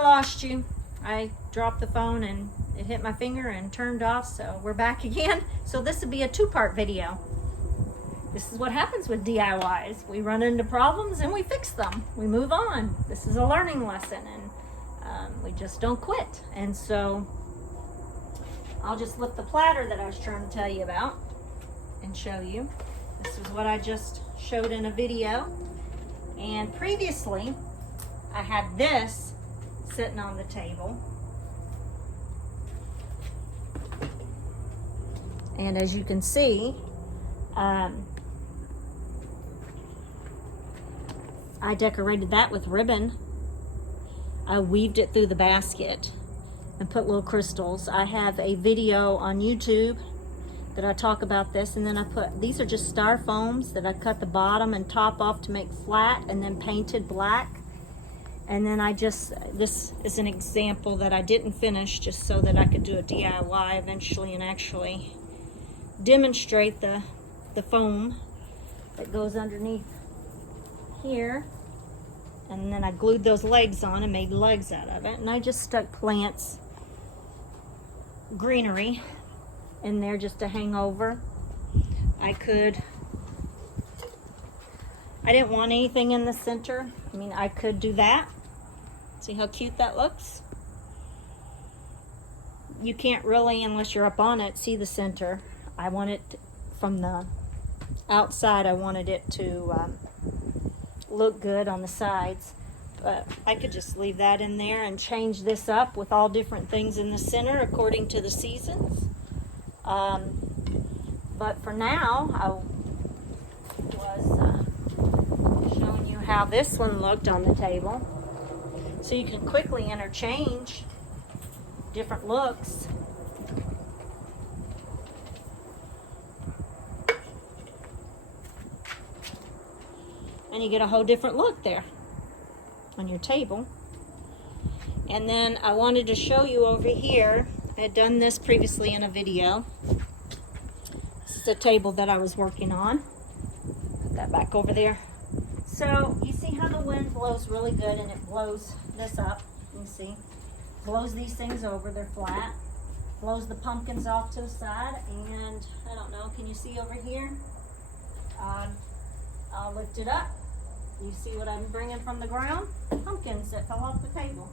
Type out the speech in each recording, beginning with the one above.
I lost you. I dropped the phone and it hit my finger and turned off, so we're back again. So this would be a two-part video. This is what happens with DIYs. We run into problems and we fix them. We move on. This is a learning lesson, and we just don't quit. And so I'll just lift the platter that I was trying to tell you about and show you. This is what I just showed in a video. And previously, I had this sitting on the table. And as you can see, I decorated that with ribbon. I weaved it through the basket and put little crystals. I have a video on YouTube that I talk about this, and then I put, these are just styrofoams that I cut the bottom and top off to make flat and then painted black. And then this is an example that I didn't finish just so that I could do a DIY eventually and actually demonstrate the foam that goes underneath here. And then I glued those legs on and made legs out of it. And I just stuck plants, greenery in there just to hang over. I didn't want anything in the center. I mean, I could do that. See how cute that looks? You can't really, unless you're up on it, see the center. I want it from the outside, I wanted it to look good on the sides. But I could just leave that in there and change this up with all different things in the center according to the seasons. But for now, I was showing you how this one looked on the table. So you can quickly interchange different looks. And you get a whole different look there on your table. And then I wanted to show you over here, I had done this previously in a video. This is a table that I was working on. Put that back over there. So you see how the wind blows really good and it blows this up. You can see, blows these things over, they're flat. Blows the pumpkins off to the side, and I don't know, can you see over here? I'll lift it up. You see what I'm bringing from the ground? Pumpkins that fell off the table.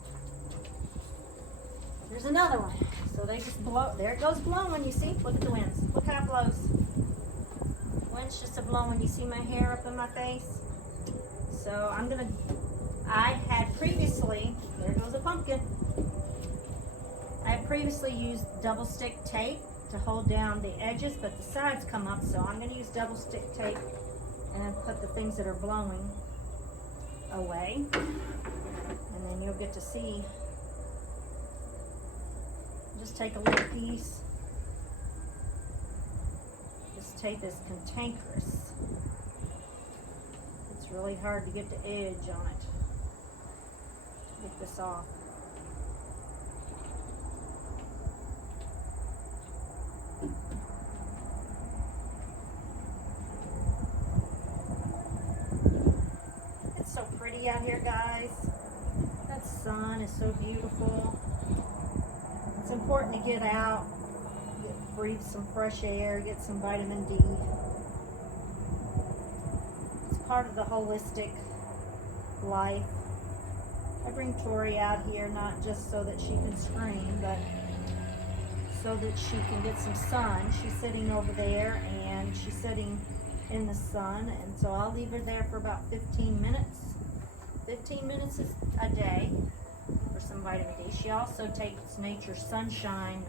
There's another one. So they just blow. There it goes blowing, you see? Look at the winds. Look how it blows. The wind's just a blowing. You see my hair up in my face? So I had previously, there goes a pumpkin. I had previously used double stick tape to hold down the edges, but the sides come up, so I'm going to use double stick tape and put the things that are blowing away, and then you'll get to see. Just take a little piece. This tape is cantankerous. It's really hard to get the edge on it. Get this off. So pretty out here, guys. That sun is so beautiful. It's important to get out, breathe some fresh air, get some vitamin D. It's part of the holistic life. I bring Tori out here not just so that she can scream, but so that she can get some sun. She's sitting over there and she's sitting in the sun, and so I'll leave her there for about 15 minutes. 15 minutes a day for some vitamin D. She also takes Nature's Sunshine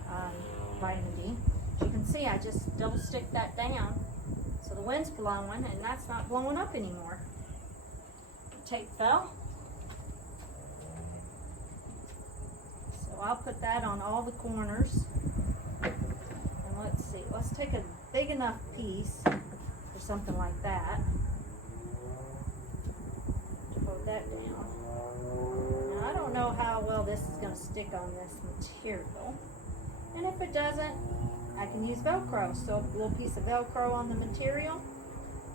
vitamin D. As you can see, I just double stick that down so the wind's blowing and that's not blowing up anymore. The tape fell. So I'll put that on all the corners. And let's see, let's take a big enough piece for something like that. Hold that down. Now I don't know how well this is going to stick on this material. And if it doesn't, I can use Velcro. So a little piece of Velcro on the material,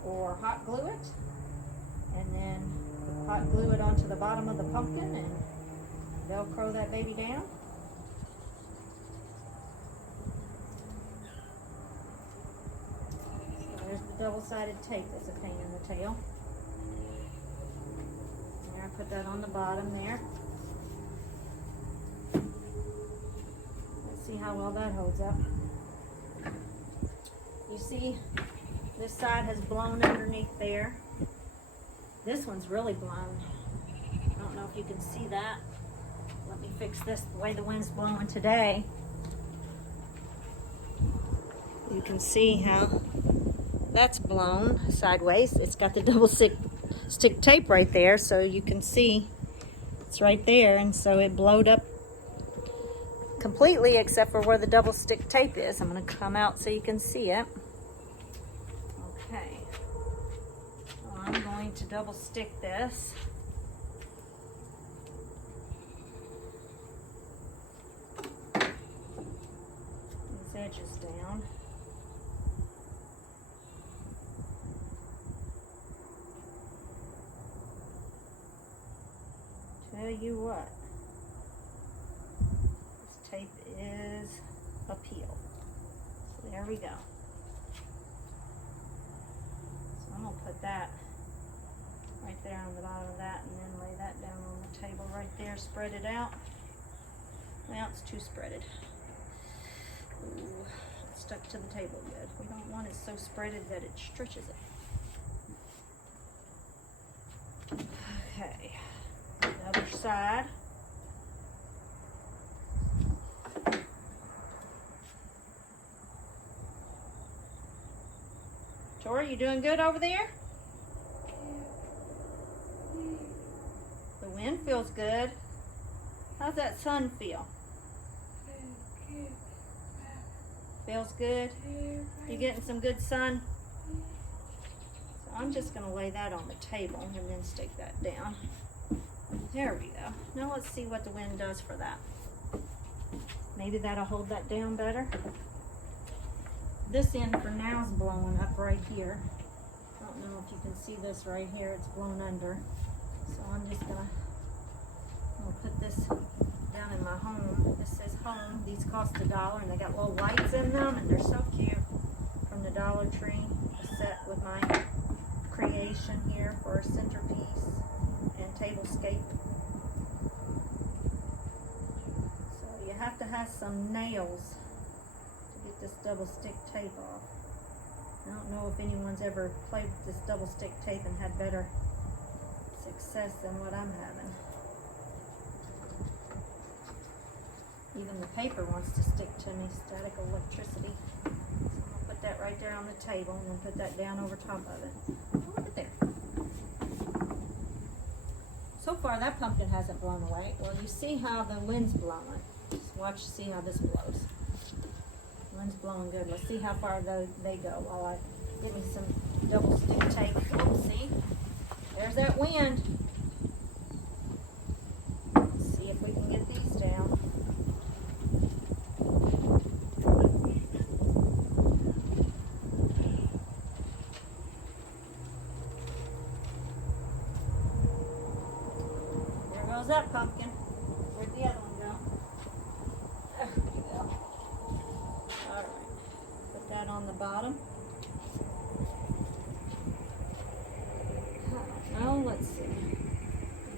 or hot glue it, and then hot glue it onto the bottom of the pumpkin, and Velcro that baby down. So there's the double-sided tape that's a pain in the tail. There, I put that on the bottom there. Let's see how well that holds up. You see, this side has blown underneath there. This one's really blown. I don't know if you can see that. Let me fix this the way the wind's blowing today. You can see how that's blown sideways. It's got the double stick tape right there, so you can see it's right there, and so it blowed up completely except for where the double stick tape is. I'm going to come out so you can see it. Okay. So I'm going to double stick this. These edges down. Tell you what, this tape is a peel. So there we go. So I'm gonna put that right there on the bottom of that, and then lay that down on the table right there. Spread it out. Well, it's too spreaded. Ooh, it's stuck to the table good. We don't want it so spreaded that it stretches it. Okay. The other side. Tori, you doing good over there? The wind feels good. How's that sun feel? Feels good? You getting some good sun? So I'm just going to lay that on the table and then stick that down. There we go. Now let's see what the wind does for that. Maybe that'll hold that down better. This end for now is blowing up right here. I don't know if you can see this right here. It's blown under. So I'm just gonna put this down in my home. This says home. These cost $1 and they got little lights in them and they're so cute. From the Dollar Tree. A set with my creation here for a centerpiece and tablescape. So you have to have some nails to get this double stick tape off. I don't know if anyone's ever played with this double stick tape and had better success than what I'm having. Even the paper wants to stick to me, static electricity. So I'll put that right there on the table and then put that down over top of it. Look at there. So far that pumpkin hasn't blown away. Well, you see how the wind's blowing. Just watch, see how this blows. The wind's blowing good. Let's see how far they go while I get me some double stick tape. Oh, see? There's that wind. Let's see if we can get these down. There goes that pumpkin. Where'd the other one go? There we go. Alright. Put that on the bottom. Now let's see.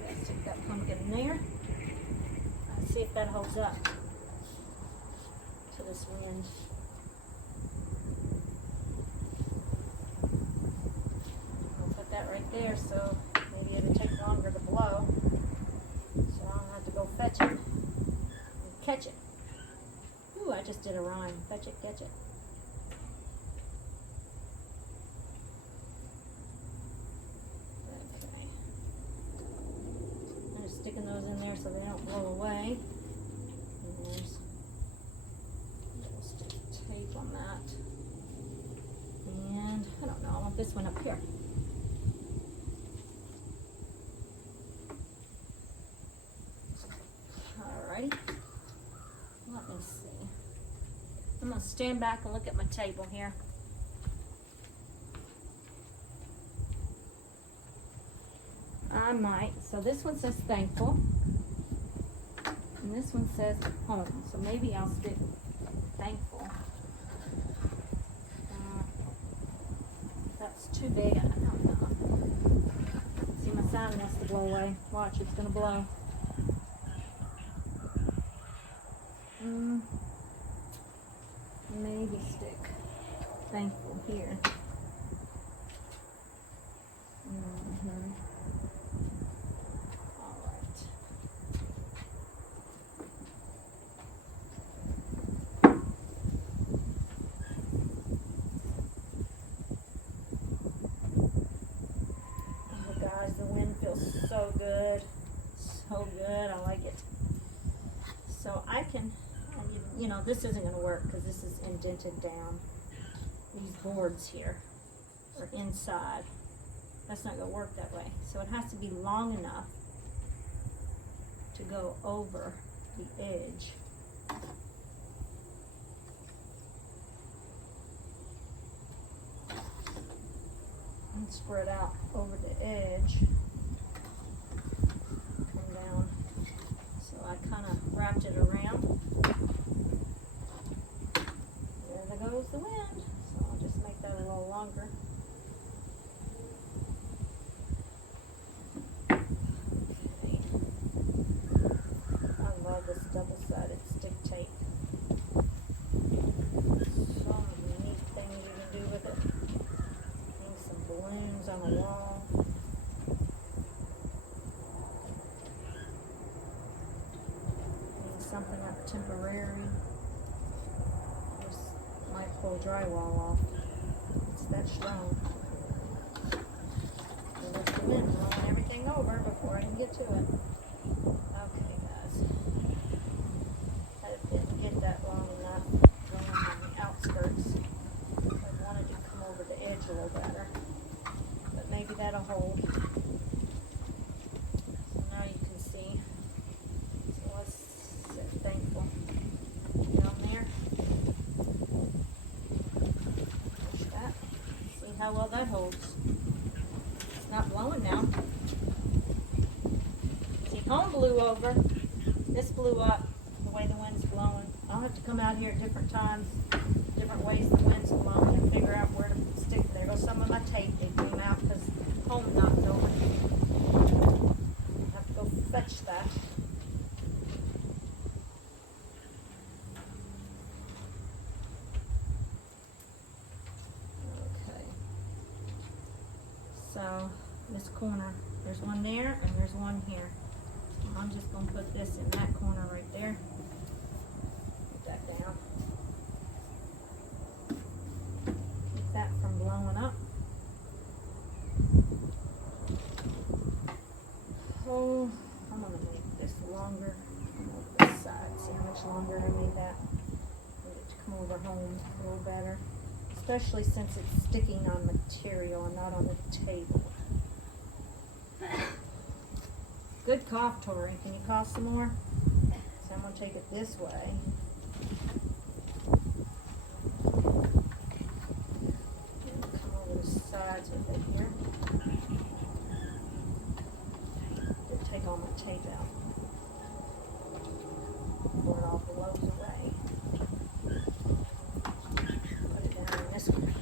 Let's stick that pumpkin in there. Let's see if that holds up to this wind. I'll put that right there so maybe it'll take longer to blow. So I don't have to go fetch it and catch it. Ooh, I just did a rhyme. Fetch it, catch it. Sticking those in there so they don't blow away. And there's little stick tape on that. And I don't know, I want this one up here. Alrighty. Let me see. I'm gonna stand back and look at my table here. I might. So this one says thankful. And this one says home, so maybe I'll stick thankful. That's too big. I don't know. See, my sign wants to blow away. Watch, it's gonna blow. Maybe stick thankful here. All right. Oh, guys, the wind feels so good. So good. I like it. So I can, you know, this isn't going to work because this is indented down. These boards here are inside. That's not going to work that way. So it has to be long enough to go over the edge. And spread out over the edge. Come down. So I kind of wrapped it around. There goes the wind. So I'll just make that a little longer. Okay. I love this double-sided stick tape. So many neat things you can do with it. Hang some balloons on the wall. Something up temporary. Just might pull drywall off. It's that strong. So that's the wind blowing everything over before I can get to it. Okay, guys. I didn't get that long enough going on the outskirts. I wanted to come over the edge a little better. But maybe that'll hold. So now you can see. Thankful down there. Push that. See how well that holds. It's not blowing now. See, home blew over. This blew up the way the wind's blowing. I'll have to come out here at different times, different ways the wind's blowing, and figure out where to stick. There goes some of my tape. They came out because home knocked over. I have to go fetch that. So this corner, there's one there and there's one here. I'm just going to put this in that corner right there. Put that down. Keep that from blowing up. Oh, I'm going to make this longer. Come over this side. See how much longer I made that? Need it to come over home a little better. Especially since it's sticking on material and not on the table. Good cough, Tori. Can you cough some more? So I'm going to take it this way. And come over the sides with it here. Did take all my tape out. Before it all blows away. Put it down in this one.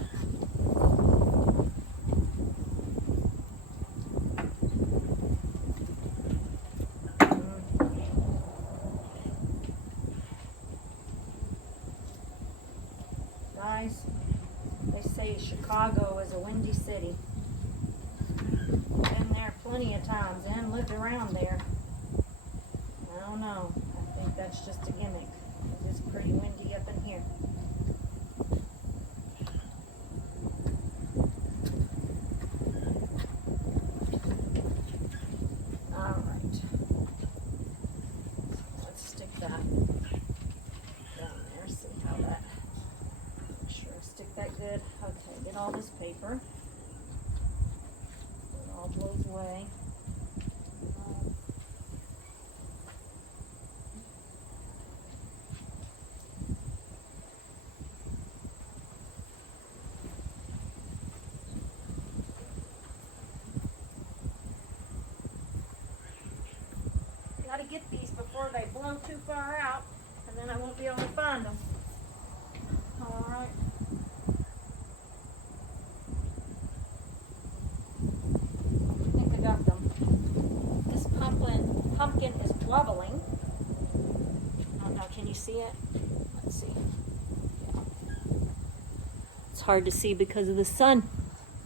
Guys, they say Chicago is a windy city. Been there plenty of times and lived around there. I don't know. I think that's just a gimmick. It's pretty windy up in here. Alright. Let's stick that down there. See how that. Make sure I stick that good. Okay, get all this paper. It all blows away. Gotta get these before before they blow too far out, and then I won't be able to find them. All right. I think I got them. This pumpkin is wobbling. I don't know, can you see it? Let's see. Yeah. It's hard to see because of the sun.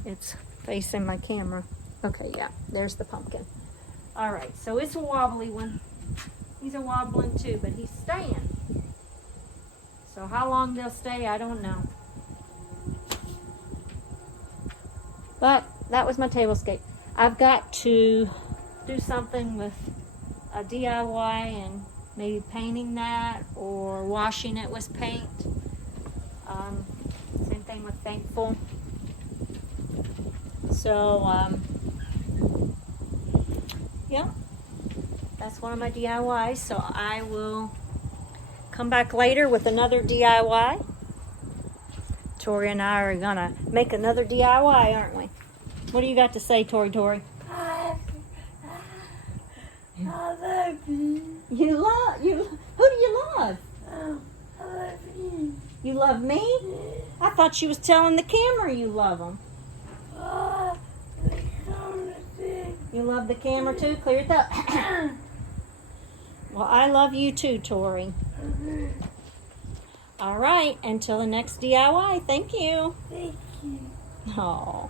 It's facing my camera. Okay, yeah, there's the pumpkin. All right, so it's a wobbly one. These are wobbling too, but he's staying. So how long they'll stay, I don't know. But that was my tablescape. I've got to do something with a DIY and maybe painting that or washing it with paint. Same thing with Thankful. So, yeah, that's one of my DIYs. So I will come back later with another DIY. Tori and I are gonna make another DIY, aren't we? What do you got to say, Tori? I love you. You love you. Who do you love? I love you. You love me? I thought she was telling the camera you love them. You love the camera too? Clear it up. Well, I love you too, Tori. All right, until the next DIY. Thank you. Thank you. Oh.